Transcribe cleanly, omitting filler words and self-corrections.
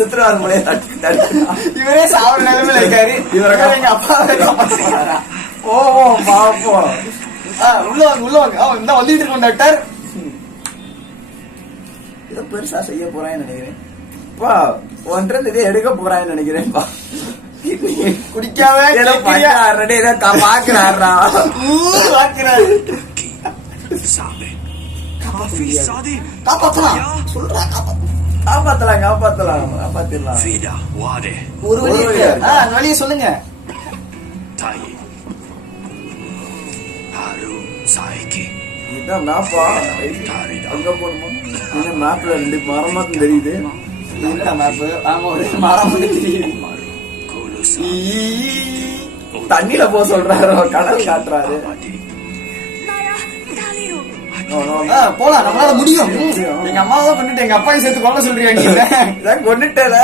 சித்திரவாத முறையை இவரே சாவர நிலைமையில இருக்காரு. இவரை எங்க அப்பா காப்பாத்துறாரா? ஓ பாப்போம். உள்ள வாங்க. இந்த வந்துட்டு இருக்கோம் டாக்டர். ஏதோ பெருசா செய்ய போறான்னு நினைக்கிறேன். பா ஒன்றது இதே எடுக்க போறான்னு நினைக்கிறேன்ப்பா. குடிக்காம பாக்குறாரா பாக்குறாரு. காப்பாத்தலாம் சொல்றா, காப்பாத்தலாம். ஒரு வழி இருக்கு. அந்த வழியை சொல்லுங்க. இதான் மேப்பா. அங்க போகணுமா? மேப்ல 2 மரமா தெரியுது. தண்ணில போக சொல்றாரு, கடல் காட்டுறாரு. போலாம், நம்மளால முடியும். எங்க அம்மாவை கொண்டுட்டு எங்க அப்பாவை சேர்த்து கொள்ள சொல்றீங்க. கொண்டுட்டல